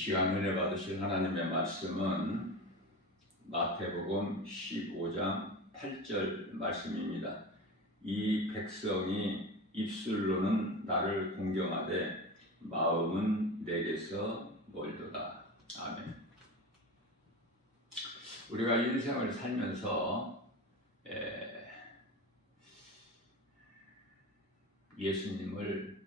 시간 은혜 받으실 하나님의 말씀은 마태복음 15장 8절 말씀입니다. 이 백성이 입술로는 나를 공경하되 마음은 내게서 멀도다. 아멘. 우리가 인생을 살면서 예수님을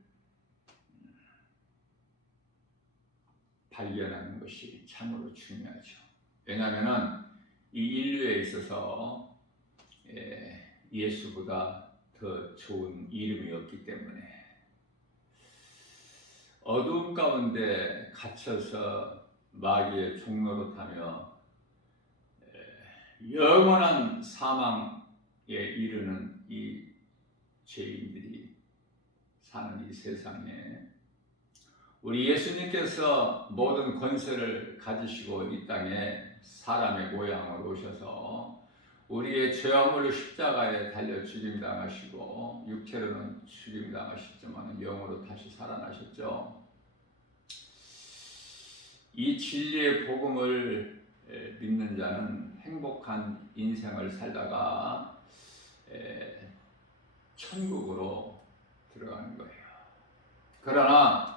발견하는 것이 참으로 중요하죠. 왜냐하면 이 인류에 있어서 예수보다 더 좋은 이름이 없기 때문에 어두움 가운데 갇혀서 마귀의 종노릇하며 영원한 사망에 이르는 이 죄인들이 사는 이 세상에 우리 예수님께서 모든 권세를 가지시고 이 땅에 사람의 모양으로 오셔서 우리의 죄악으로 십자가에 달려 죽임당하시고 육체로는 죽임당하셨지만 영으로 다시 살아나셨죠. 이 진리의 복음을 믿는 자는 행복한 인생을 살다가 천국으로 들어가는 거예요. 그러나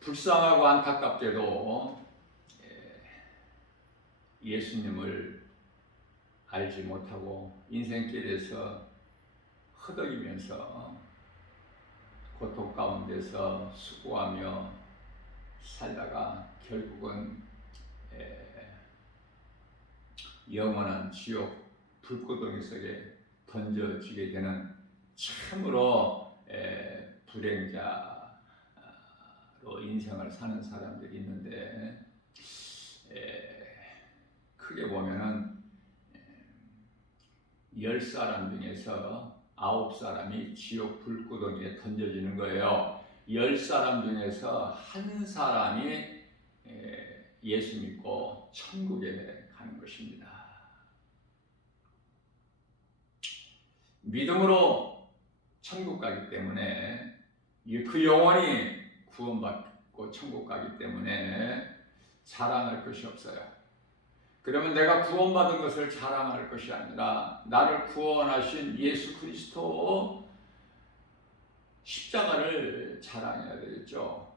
불쌍하고 안타깝게도 예수님을 알지 못하고 인생길에서 허덕이면서 고통 가운데서 수고하며 살다가 결국은 영원한 지옥 불구덩이 속에 던져지게 되는 참으로 불행자 인생을 사는 사람들이 있는데 크게 보면은 10사람 중에서 9사람이 지옥 불구덩이에 던져지는 거예요. 10사람 중에서 한 사람이 예수 믿고 천국에 가는 것입니다. 믿음으로 천국 가기 때문에 그 영혼이 구원받고 천국 가기 때문에 자랑할 것이 없어요. 그러면 내가 구원받은 것을 자랑할 것이 아니라 나를 구원하신 예수 그리스도 십자가를 자랑해야 되겠죠.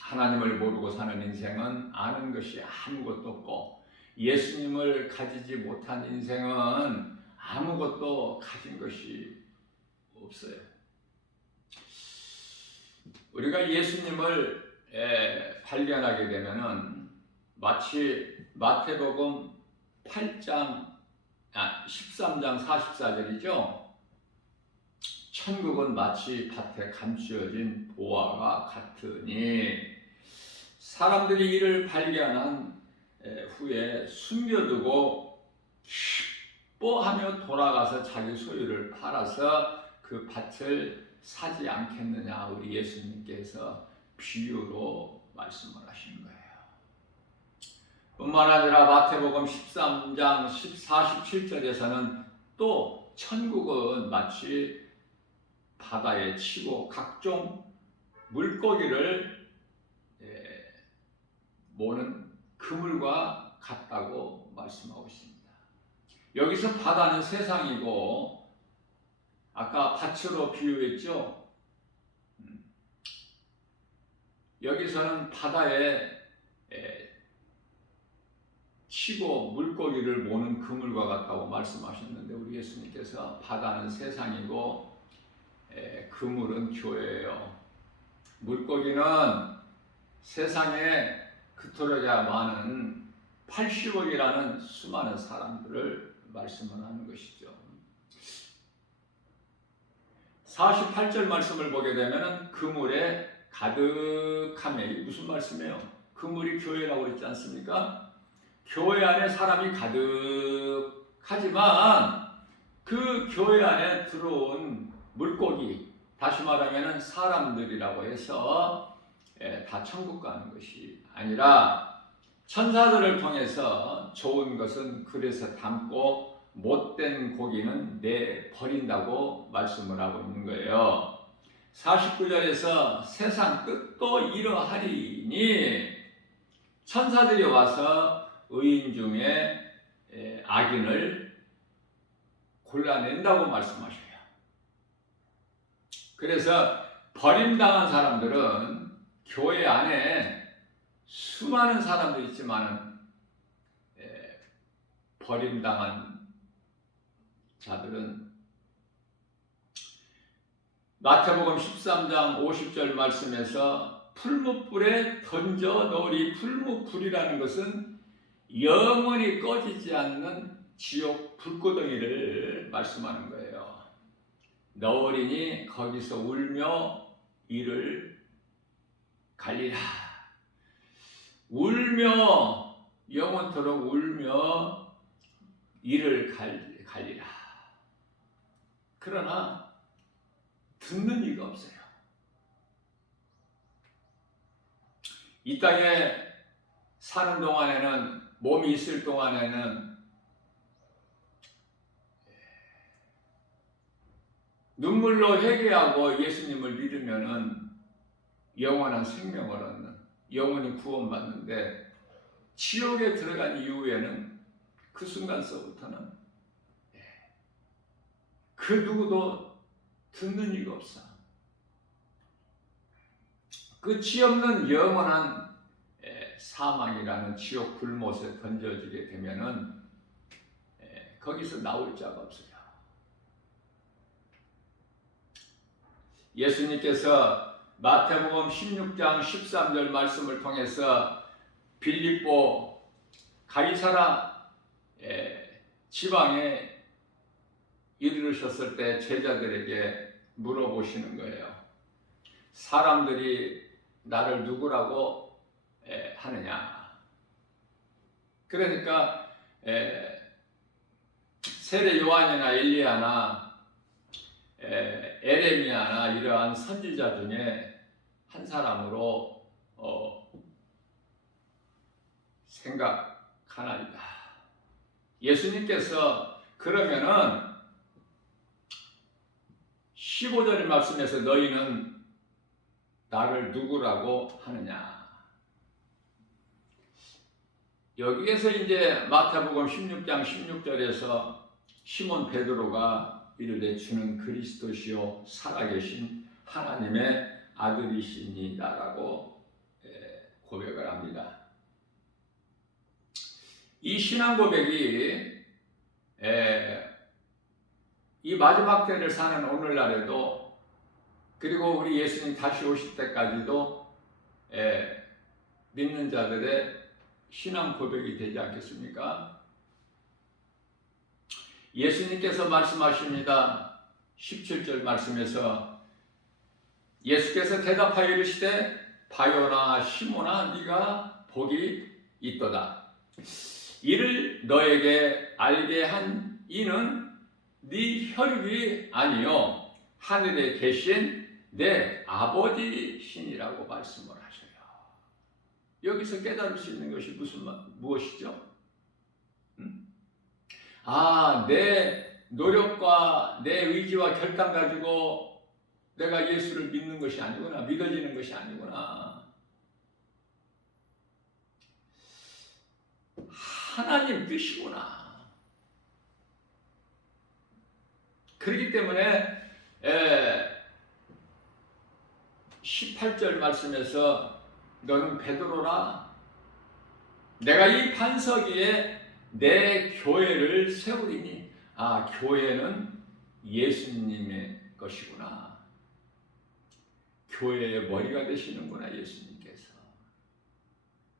하나님을 모르고 사는 인생은 아는 것이 아무것도 없고 예수님을 가지지 못한 인생은 아무것도 가진 것이 없어요. 우리가 예수님을 발견하게 되면은 마치 마태복음 13장 44절이죠. 천국은 마치 밭에 감추어진 보화가 같으니 사람들이 이를 발견한 후에 숨겨두고 기뻐하며 돌아가서 자기 소유를 팔아서 그 밭을 사지 않겠느냐. 우리 예수님께서 비유로 말씀을 하시는 거예요. 뿐만 아니라 마태복음 13장 47절에서는 또 천국은 마치 바다에 치고 각종 물고기를 모는 그물과 같다고 말씀하고 있습니다. 여기서 바다는 세상이고 아까 밭으로 비유했죠. 여기서는 바다에 치고 물고기를 모는 그물과 같다고 말씀하셨는데 우리 예수님께서 바다는 세상이고 그물은 교회예요. 물고기는 세상에 그토록 많은 80억이라는 수많은 사람들을 말씀을 하는 것이죠. 48절 말씀을 보게 되면 그물에 가득함에 무슨 말씀이에요? 그물이 교회라고 그랬지 않습니까? 교회 안에 사람이 가득하지만 그 교회 안에 들어온 물고기, 다시 말하면 사람들이라고 해서 다 천국 가는 것이 아니라 천사들을 통해서 좋은 것은 그릇에 담고 못된 고기는 내버린다고 말씀을 하고 있는 거예요. 49절에서 세상 끝도 이러하리니 천사들이 와서 의인 중에 악인을 골라낸다고 말씀하셔요. 그래서 버림당한 사람들은 교회 안에 수많은 사람들이 있지만 버림당한 자들은 마태복음 13장 50절 말씀에서 풀무불에 던져 넣으리. 풀무불이라는 것은 영원히 꺼지지 않는 지옥 불구덩이를 말씀하는 거예요. 넣으리니 거기서 울며 이를 갈리라. 울며 영원토록 울며 이를 갈리라. 그러나 듣는 이가 없어요. 이 땅에 사는 동안에는, 몸이 있을 동안에는 눈물로 회개하고 예수님을 믿으면은 영원한 생명을 얻는, 영원히 구원받는데, 지옥에 들어간 이후에는 그 순간서부터는 그 누구도 듣는 이가 없어. 끝이 없는 영원한 사망이라는 지옥 불못에 던져지게 되면은 거기서 나올 자가 없어요. 예수님께서 마태복음 16장 13절 말씀을 통해서 빌립보 가이사라 지방에 이르르셨을 때 제자들에게 물어보시는 거예요. 사람들이 나를 누구라고 하느냐. 그러니까 세례 요한이나 엘리야나 에레미야나 이러한 선지자 중에 한 사람으로 생각하나이다. 예수님께서 그러면은 15절 말씀에서 너희는 나를 누구라고 하느냐. 여기에서 이제 마태복음 16장 16절에서 시몬 베드로가 이르되 주는 그리스도시요 살아계신 하나님의 아들이시니다라고 고백을 합니다. 이 신앙 고백이 이 마지막 때를 사는 오늘날에도, 그리고 우리 예수님 다시 오실 때까지도 믿는 자들의 신앙 고백이 되지 않겠습니까? 예수님께서 말씀하십니다. 17절 말씀에서 예수께서 대답하여 이르시되 바요나 시몬아 네가 복이 있도다. 이를 너에게 알게 한 이는 네 혈육이 아니요 하늘에 계신 내 아버지신이라고 말씀을 하셔요. 여기서 깨달을 수 있는 것이 무엇이죠? 내 노력과 내 의지와 결단 가지고 내가 예수를 믿는 것이 아니구나, 믿어지는 것이 아니구나. 하나님 뜻이구나. 그렇기 때문에 18절 말씀에서 너는 베드로라. 내가 이 반석 위에 내 교회를 세우리니. 교회는 예수님의 것이구나. 교회의 머리가 되시는구나, 예수님께서.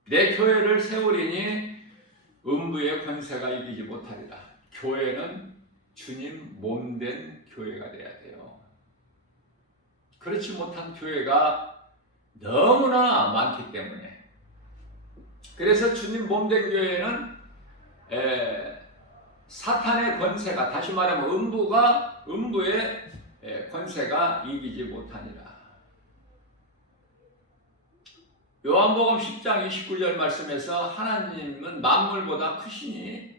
내 교회를 세우리니 음부의 권세가 이기지 못하리라. 교회는 주님 몸된 교회가 돼야 돼요. 그렇지 못한 교회가 너무나 많기 때문에, 그래서 주님 몸된 교회는 사탄의 권세가, 다시 말하면 음부의 권세가 이기지 못하니라. 요한복음 10장 29절 말씀에서 하나님은 만물보다 크시니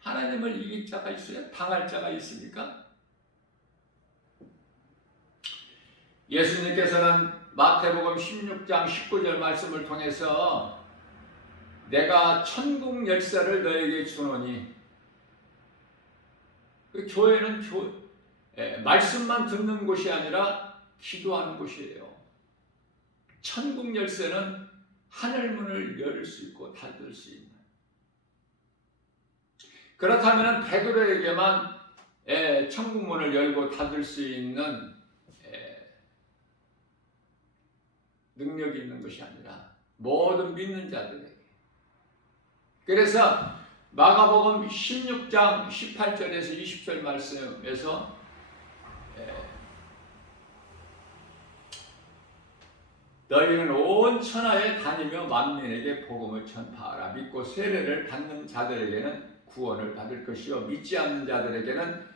하나님을 이길 자가 있어요? 당할 자가 있습니까? 예수님께서는 마태복음 16장 19절 말씀을 통해서 내가 천국 열쇠를 너에게 주노니, 그 교회는 말씀만 듣는 곳이 아니라 기도하는 곳이에요. 천국 열쇠는 하늘 문을 열 수 있고 닫을 수 있는. 그렇다면 베드로에게만 천국 문을 열고 닫을 수 있는 능력이 있는 것이 아니라 모든 믿는 자들에게. 그래서 마가복음 16장 18절에서 20절 말씀에서 너희는 온 천하에 다니며 만민에게 복음을 전파하라. 믿고 세례를 받는 자들에게는 구원을 받을 것이요 믿지 않는 자들에게는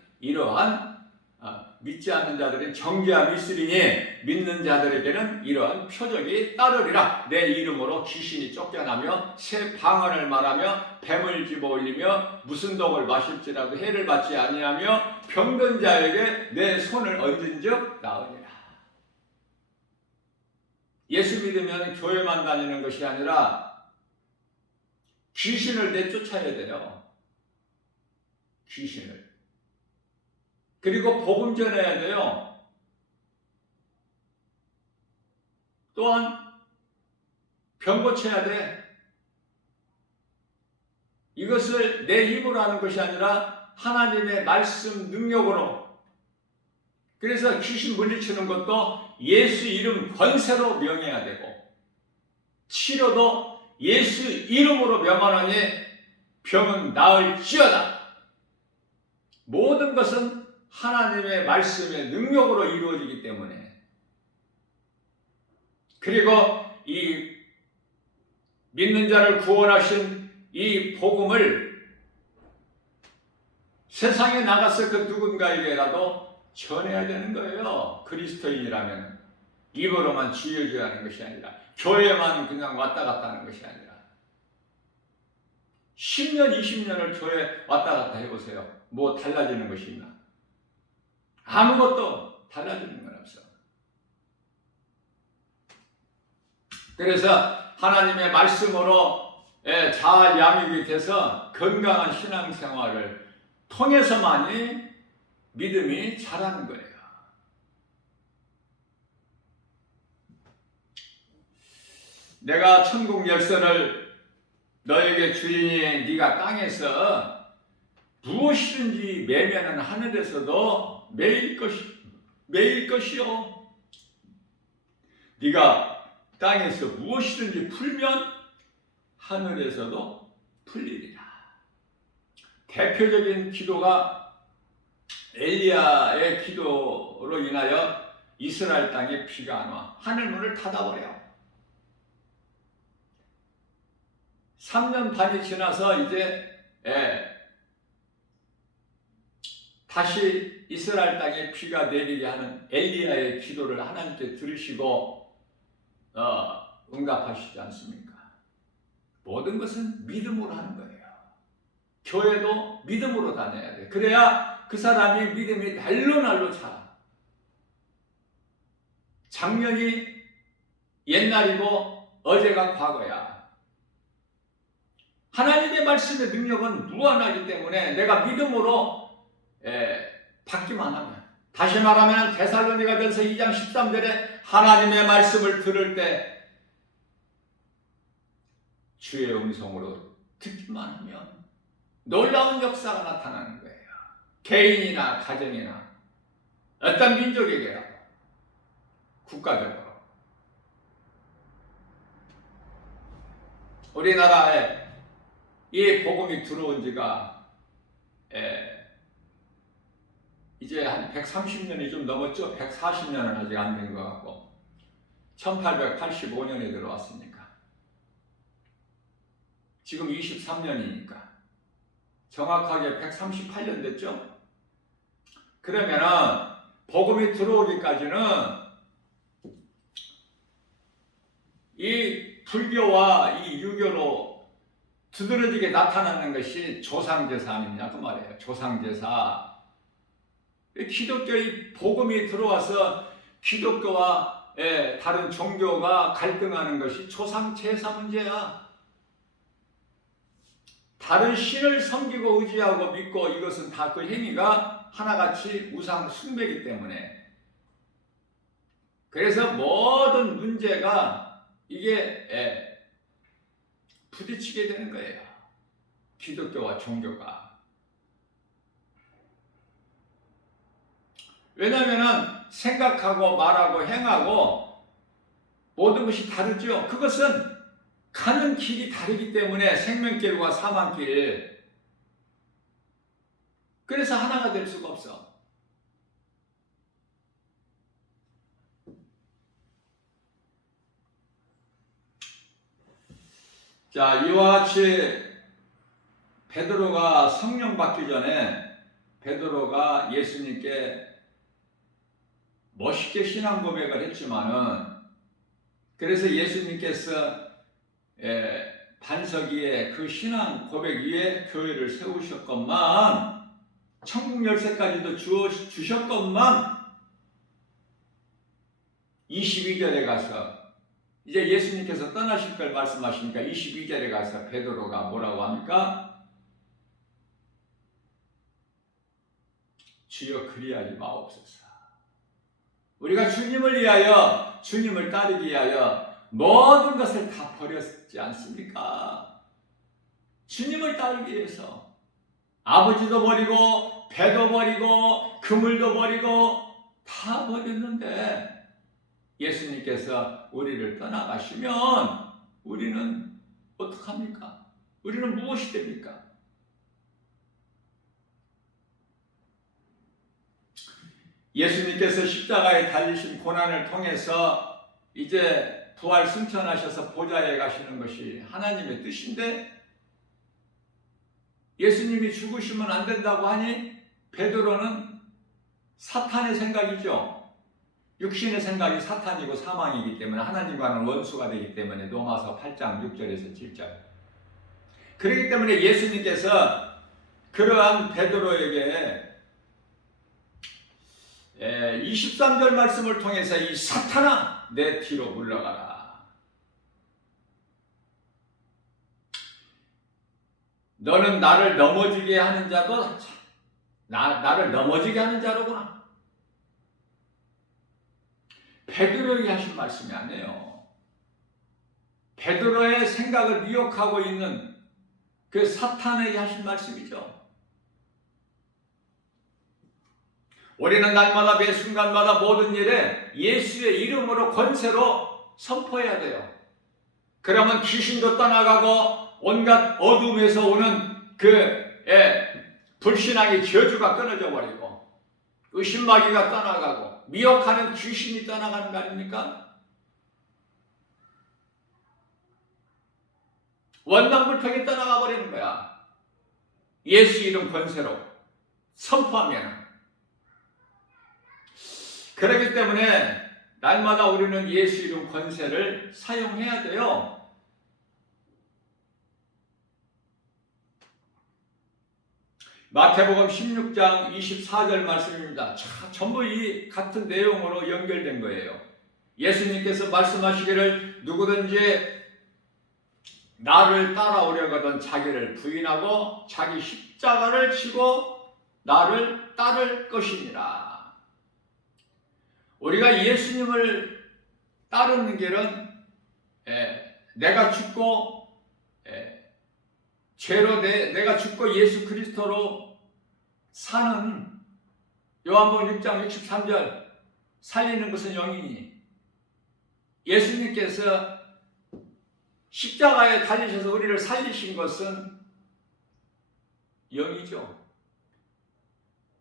믿지 않는 자들은 정죄함이 있으리니 믿는 자들에게는 이러한 표적이 따르리라. 내 이름으로 귀신이 쫓겨나며 새 방언을 말하며 뱀을 집어올리며 무슨 독을 마실지라도 해를 받지 아니하며 병든 자에게 내 손을 얹은즉 나으리라. 예수 믿으면 교회만 다니는 것이 아니라 귀신을 내쫓아야 돼요. 귀신을. 그리고 복음 전해야 돼요. 또한 병 고쳐야 돼. 이것을 내 힘으로 하는 것이 아니라 하나님의 말씀 능력으로. 그래서 귀신 물리치는 것도 예수 이름 권세로 명해야 되고, 치료도 예수 이름으로 명하노니 병은 나을지어다. 모든 것은 하나님의 말씀의 능력으로 이루어지기 때문에. 그리고 이 믿는 자를 구원하신 이 복음을 세상에 나가서 그 누군가에게라도 전해야 되는 거예요. 그리스도인이라면 입으로만 주여줘야 하는 것이 아니라, 교회만 그냥 왔다 갔다 하는 것이 아니라. 10년, 20년을 교회 왔다 갔다 해보세요. 뭐 달라지는 것이 있나? 아무것도 달라지는 건 없어. 그래서 하나님의 말씀으로 잘 양육이 돼서 건강한 신앙생활을 통해서만이 믿음이 자라는 거예요. 내가 천국 열쇠를 너에게 주리니 네가 땅에서 무엇이든지 매면은 하늘에서도 매일 것이요. 네가 땅에서 무엇이든지 풀면 하늘에서도 풀리리라. 대표적인 기도가 엘리야의 기도로 인하여 이스라엘 땅에 비가 안 와. 하늘문을 닫아버려. 3년 반이 지나서 이제 다시 이스라엘 땅에 비가 내리게 하는 엘리야의 기도를 하나님께 들으시고 응답하시지 않습니까? 모든 것은 믿음으로 하는 거예요. 교회도 믿음으로 다녀야 돼. 그래야 그 사람이 믿음이 날로 자라. 작년이 옛날이고 어제가 과거야. 하나님의 말씀의 능력은 무한하기 때문에 내가 믿음으로 받기만 하면, 다시 말하면 데살로니가전서 2장 13절에 하나님의 말씀을 들을 때 주의 음성으로 듣기만 하면 놀라운 역사가 나타나는 거예요. 개인이나 가정이나 어떤 민족에게라도, 국가적으로. 우리나라에 이 복음이 들어온 지가 이제 한 130년이 좀 넘었죠. 140년은 아직 안 된 것 같고, 1885년에 들어왔으니까 지금 23년이니까 정확하게 138년 됐죠. 그러면은 복음이 들어오기까지는 이 불교와 이 유교로 두드러지게 나타나는 것이 조상제사 아니냐 그 말이에요. 조상제사. 기독교의 복음이 들어와서 기독교와 다른 종교가 갈등하는 것이 조상 제사 문제야. 다른 신을 섬기고 의지하고 믿고 이것은 다 그 행위가 하나같이 우상 숭배이기 때문에, 그래서 모든 문제가 이게 부딪히게 되는 거예요. 기독교와 종교가. 왜냐하면 생각하고 말하고 행하고 모든 것이 다르죠. 그것은 가는 길이 다르기 때문에, 생명길과 사망길. 그래서 하나가 될 수가 없어. 자, 이와 같이 베드로가 성령 받기 전에 베드로가 예수님께 멋있게 신앙 고백을 했지만은, 그래서 예수님께서 반석 위에 그 신앙 고백 위에 교회를 세우셨건만, 천국 열쇠까지도 주셨건만, 22절에 가서 이제 예수님께서 떠나실 걸 말씀하시니까 22절에 가서 베드로가 뭐라고 합니까? 주여 그리하지 마옵소서. 우리가 주님을 위하여, 주님을 따르기 위하여 모든 것을 다 버렸지 않습니까? 주님을 따르기 위해서 아버지도 버리고 배도 버리고 그물도 버리고 다 버렸는데, 예수님께서 우리를 떠나가시면 우리는 어떡합니까? 우리는 무엇이 됩니까? 예수님께서 십자가에 달리신 고난을 통해서 이제 부활 승천하셔서 보좌에 가시는 것이 하나님의 뜻인데, 예수님이 죽으시면 안 된다고 하니 베드로는 사탄의 생각이죠. 육신의 생각이 사탄이고 사망이기 때문에 하나님과는 원수가 되기 때문에, 로마서 8장 6절에서 7절. 그렇기 때문에 예수님께서 그러한 베드로에게 23절 말씀을 통해서 이 사탄아 내 뒤로 물러가라. 너는 나를 넘어지게 하는 자도 나를 넘어지게 하는 자로구나. 베드로에게 하신 말씀이 아니에요. 베드로의 생각을 미혹하고 있는 그 사탄에게 하신 말씀이죠. 우리는 날마다 매 순간마다 모든 일에 예수의 이름으로 권세로 선포해야 돼요. 그러면 귀신도 떠나가고 온갖 어둠에서 오는 불신앙의 저주가 끊어져 버리고, 의심마귀가 떠나가고 미혹하는 귀신이 떠나가는 거 아닙니까? 원망불평이 떠나가 버리는 거야. 예수 이름 권세로 선포하면. 그렇기 때문에 날마다 우리는 예수 이름 권세를 사용해야 돼요. 마태복음 16장 24절 말씀입니다. 전부 이 같은 내용으로 연결된 거예요. 예수님께서 말씀하시기를 누구든지 나를 따라오려거든 자기를 부인하고 자기 십자가를 지고 나를 따를 것이니라. 우리가 예수님을 따르는 길은 내가 죽고 죄로 내가 죽고 예수 그리스도로 사는, 요한복음 6장 63절 살리는 것은 영이니, 예수님께서 십자가에 달리셔서 우리를 살리신 것은 영이죠.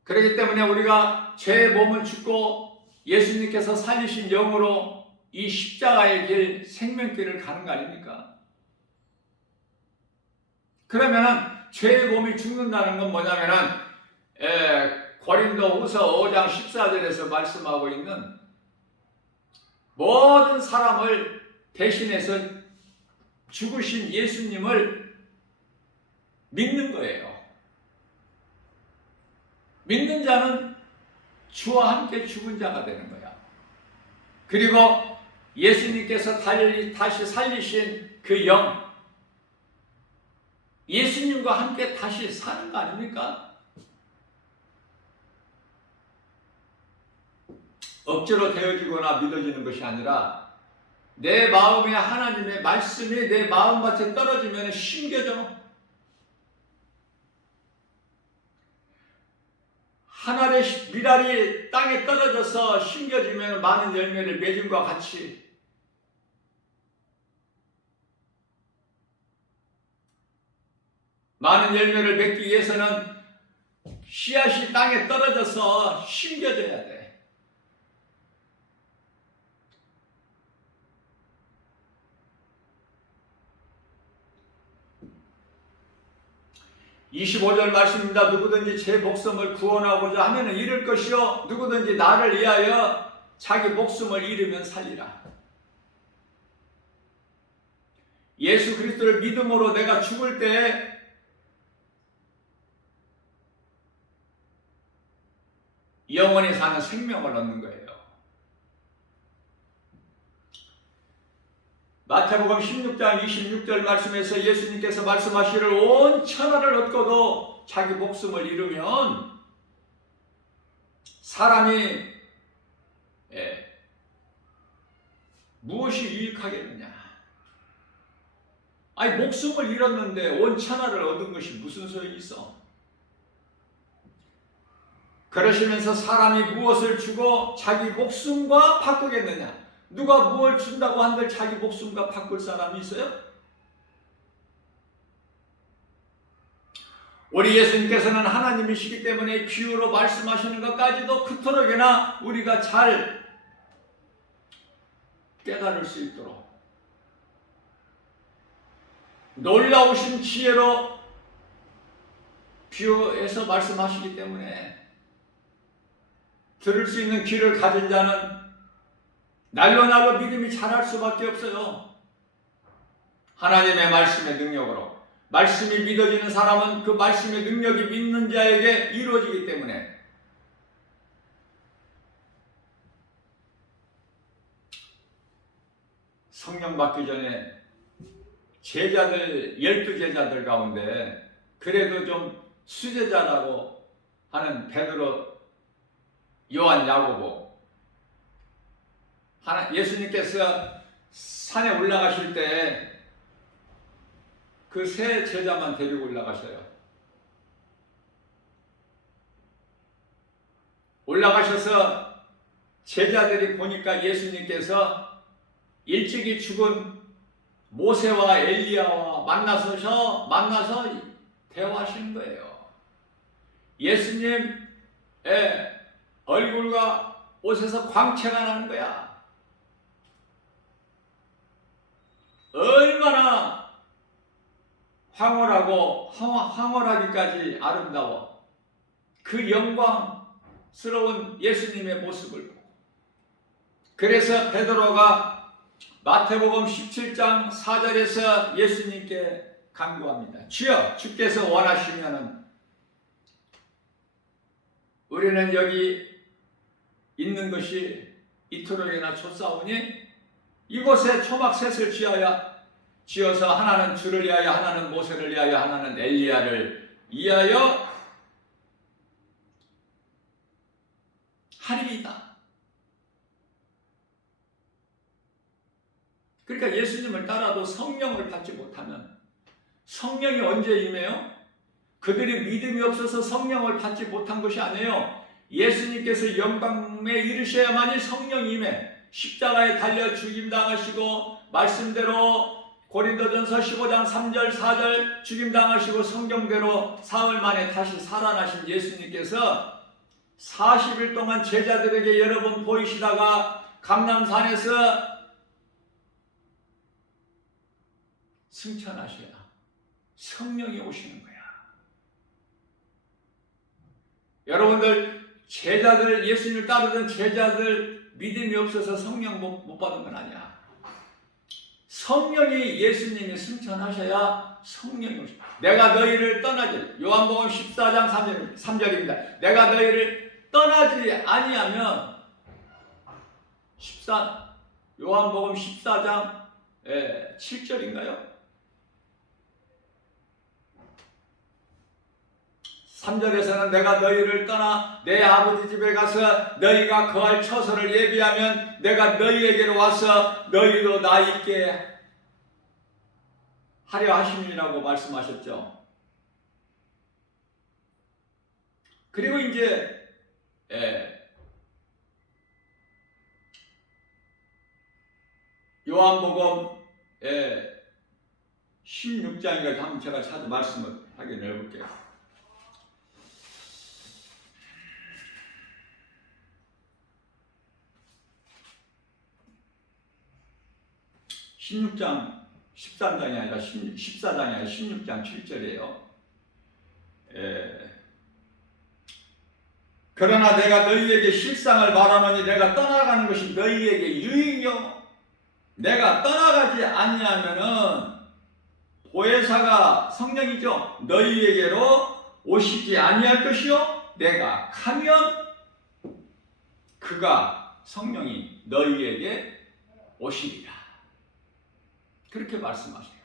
그렇기 때문에 우리가 죄의 몸을 죽고 예수님께서 살리신 영으로 이 십자가의 길, 생명길을 가는 거 아닙니까? 그러면은 죄의 몸이 죽는다는 건 뭐냐면은 고린도후서 5장 14절에서 말씀하고 있는 모든 사람을 대신해서 죽으신 예수님을 믿는 거예요. 믿는 자는 주와 함께 죽은 자가 되는 거야. 그리고 예수님께서 다시 살리신 그 영, 예수님과 함께 다시 사는 거 아닙니까? 억지로 되어지거나 믿어지는 것이 아니라 내 마음에 하나님의 말씀이 내 마음밭에 떨어지면 심겨져. 하늘의 미랄이 땅에 떨어져서 심겨지면 많은 열매를 맺음과 같이 많은 열매를 맺기 위해서는 씨앗이 땅에 떨어져서 심겨져야 돼. (25절) 말씀입니다. 누구든지 제 목숨을 구원하고자 하면 잃을 것이요 누구든지 나를 위하여 자기 목숨을 잃으면 살리라. 예수 그리스도를 믿음으로 내가 죽을 때 영원히 사는 생명을 얻는 거예요. 마태복음 16장 26절 말씀에서 예수님께서 말씀하시기를 온 천하를 얻고도 자기 목숨을 잃으면 사람이 무엇이 유익하겠느냐. 아니 목숨을 잃었는데 온 천하를 얻은 것이 무슨 소용이 있어. 그러시면서 사람이 무엇을 주고 자기 목숨과 바꾸겠느냐. 누가 무엇을 준다고 한들 자기 목숨과 바꿀 사람이 있어요? 우리 예수님께서는 하나님이시기 때문에 비유로 말씀하시는 것까지도 그토록이나 우리가 잘 깨달을 수 있도록 놀라우신 지혜로 비유해서 말씀하시기 때문에 들을 수 있는 귀를 가진 자는 날로 믿음이 자랄 수밖에 없어요. 하나님의 말씀의 능력으로. 말씀이 믿어지는 사람은 그 말씀의 능력이 믿는 자에게 이루어지기 때문에 성령 받기 전에 제자들 12제자들 가운데 그래도 좀 수제자라고 하는 베드로, 요한, 야고보, 예수님께서 산에 올라가실 때 그 세 제자만 데리고 올라가셔요. 올라가셔서 제자들이 보니까 예수님께서 일찍이 죽은 모세와 엘리야와 만나서 대화하시는 거예요. 예수님의 얼굴과 옷에서 광채가 나는 거야. 얼마나 황홀하기까지 아름다워. 그 영광스러운 예수님의 모습을 보고. 그래서 베드로가 마태복음 17장 4절에서 예수님께 간구합니다. 주여, 주께서 원하시면은 우리는 여기 있는 것이 이토록이나 좋사오니 이곳에 초막셋을 지어서 하나는 주를 위하여, 하나는 모세를 위하여, 하나는 엘리야를 위하여 하리이다. 그러니까 예수님을 따라도 성령을 받지 못하면 성령이 언제 임해요? 그들이 믿음이 없어서 성령을 받지 못한 것이 아니에요. 예수님께서 영광에 이르셔야만이 성령이 임해. 십자가에 달려 죽임당하시고 말씀대로 고린도전서 15장 3절 4절 죽임당하시고 성경대로 사흘 만에 다시 살아나신 예수님께서 40일 동안 제자들에게 여러 번 보이시다가 감람산에서 승천하셔야 성령이 오시는 거야. 여러분들 제자들, 예수님을 따르던 제자들 믿음이 없어서 성령 못 받은 건 아니야. 성령이, 예수님이 승천하셔야 성령이 오시고. 내가 너희를 떠나지, 요한복음 14장 3절입니다. 내가 너희를 떠나지 아니하면 요한복음 14장 7절인가요? 3절에서는 내가 너희를 떠나 내 아버지 집에 가서 너희가 거할 처소를 예비하면 내가 너희에게로 와서 너희도 나 있게 하려 하심이라고 말씀하셨죠. 그리고 이제 요한복음 16장인가 한번 제가 찾아 말씀을 확인해 볼게요. 16장 13장이 아니라 14장이 아니라 16장 7절이에요. 그러나 내가 너희에게 실상을 말하노니 내가 떠나가는 것이 너희에게 유익이요 내가 떠나가지 아니하면은 보혜사가 성령이죠. 너희에게로 오시지 아니할 것이요 내가 가면 그가 성령이 너희에게 오시리라. 그렇게 말씀하세요.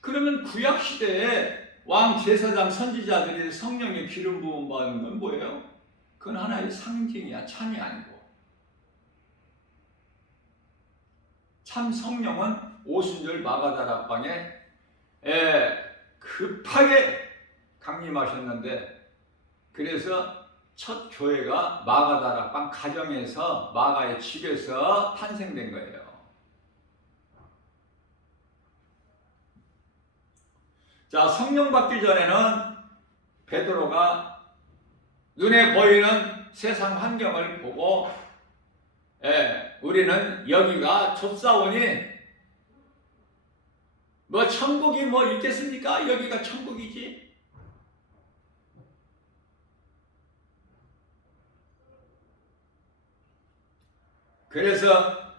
그러면 구약시대에 왕 제사장 선지자들이 성령의 기름 부음 받는 건 뭐예요? 그건 하나의 상징이야. 참이 아니고. 참 성령은 오순절 마가다락방에 급하게 강림하셨는데 그래서 첫 교회가 마가다락방 가정에서 마가의 집에서 탄생된 거예요. 자, 성령 받기 전에는 베드로가 눈에 보이는 세상 환경을 보고 우리는 여기가 좁사오니 뭐 천국이 뭐 있겠습니까? 여기가 천국이지. 그래서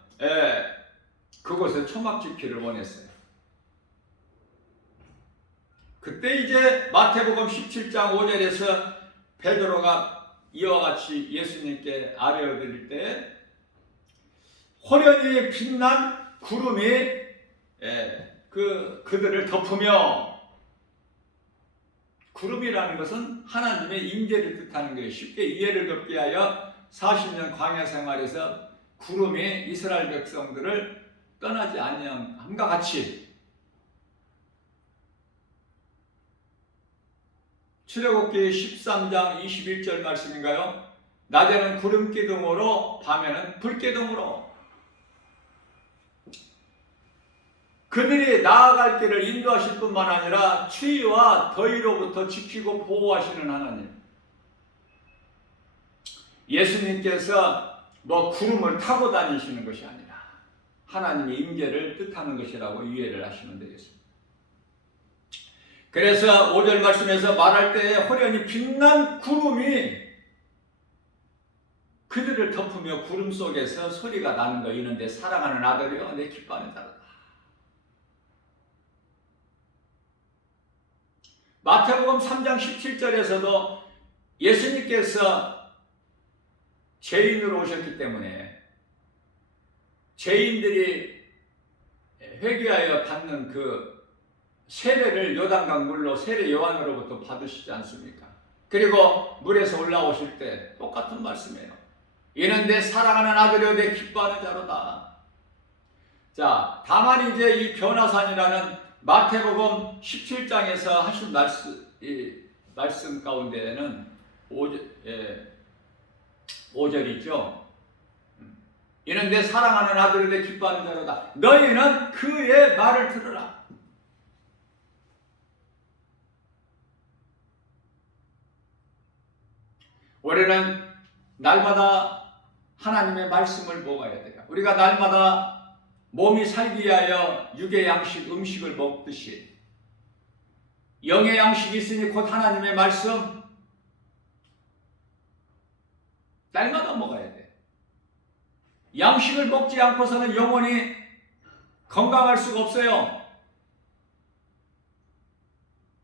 그곳에 초막 집기를 원했어요. 그때 이제 마태복음 17장 5절에서 베드로가 이와 같이 예수님께 아뢰어 드릴 때 호련히 빛난 구름이 그들을 덮으며, 구름이라는 것은 하나님의 임재를 뜻하는 거예요. 쉽게 이해를 걷게 하여 40년 광야 생활에서 구름이 이스라엘 백성들을 떠나지 아니함과 같이 출애굽기 13장 21절 말씀인가요? 낮에는 구름 기둥으로 밤에는 불 기둥으로 그들이 나아갈 길을 인도하실 뿐만 아니라 추위와 더위로부터 지키고 보호하시는 하나님. 예수님께서 뭐 구름을 타고 다니시는 것이 아니라 하나님의 임재를 뜻하는 것이라고 이해를 하시면 되겠습니다. 그래서 5절 말씀에서 말할 때에 호련히 빛난 구름이 그들을 덮으며 구름 속에서 소리가 나는 거 이는데 사랑하는 아들이여 내 기뻐하는 자로다. 마태복음 3장 17절에서도 예수님께서 죄인으로 오셨기 때문에 죄인들이 회개하여 받는 그 세례를 요단강 물로 세례 요한으로부터 받으시지 않습니까? 그리고 물에서 올라오실 때 똑같은 말씀이에요. 이는 내 사랑하는 아들이여 내 기뻐하는 자로다. 자, 다만 이제 이 변화산이라는 마태복음 17장에서 하신 말씀 가운데에는 5절이죠. 이는 내 사랑하는 아들이여 내 기뻐하는 자로다. 너희는 그의 말을 들으라. 우리는 날마다 하나님의 말씀을 먹어야 돼요. 우리가 날마다 몸이 살기 위하여 육의 양식 음식을 먹듯이 영의 양식이 있으니 곧 하나님의 말씀 날마다 먹어야 돼. 양식을 먹지 않고서는 영혼이 건강할 수가 없어요.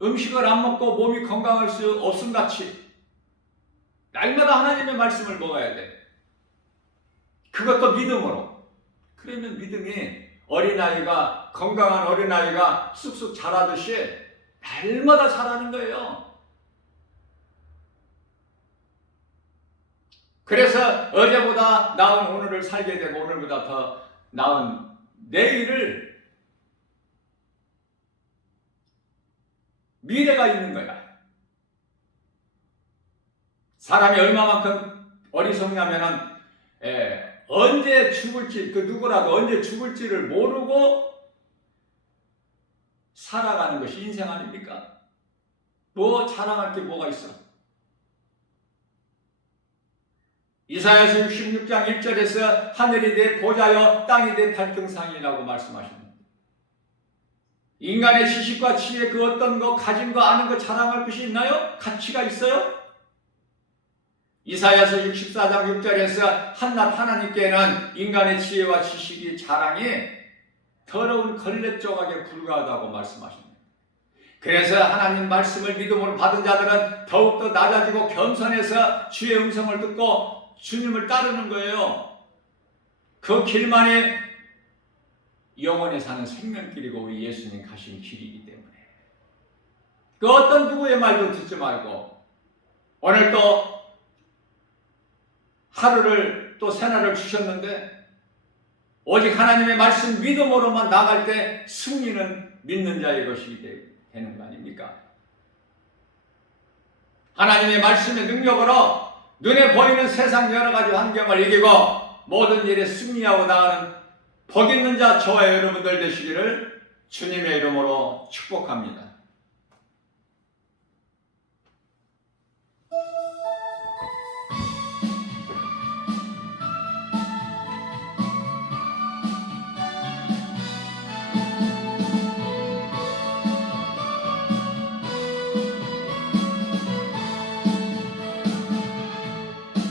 음식을 안 먹고 몸이 건강할 수 없음같이 날마다 하나님의 말씀을 먹어야 돼. 그것도 믿음으로. 그러면 믿음이 어린아이가, 건강한 어린아이가 쑥쑥 자라듯이 날마다 자라는 거예요. 그래서 어제보다 나은 오늘을 살게 되고 오늘보다 더 나은 내일을 미래가 있는 거야. 사람이 얼마만큼 어리석냐면은 언제 죽을지, 그 누구라도 언제 죽을지를 모르고 살아가는 것이 인생 아닙니까? 뭐 자랑할 게 뭐가 있어? 이사야서 66장 1절에서 하늘이 내 보좌여 땅이 내 발등상이라고 말씀하십니다. 인간의 지식과 지혜 그 어떤 거 가진 거 아는 거 자랑할 것이 있나요? 가치가 있어요? 이사야서 64장 6절에서 한낱 하나님께는 인간의 지혜와 지식이 자랑이 더러운 걸레 조각에 불과하다고 말씀하십니다. 그래서 하나님 말씀을 믿음으로 받은 자들은 더욱더 낮아지고 겸손해서 주의 음성을 듣고 주님을 따르는 거예요. 그 길만이 영원히 사는 생명길이고 우리 예수님 가신 길이기 때문에 그 어떤 누구의 말도 듣지 말고 오늘 또 하루를 또 새날을 주셨는데 오직 하나님의 말씀 믿음으로만 나갈 때 승리는 믿는 자의 것이 되는 거 아닙니까? 하나님의 말씀의 능력으로 눈에 보이는 세상 여러 가지 환경을 이기고 모든 일에 승리하고 나가는 복 있는 자 저와 여러분들 되시기를 주님의 이름으로 축복합니다.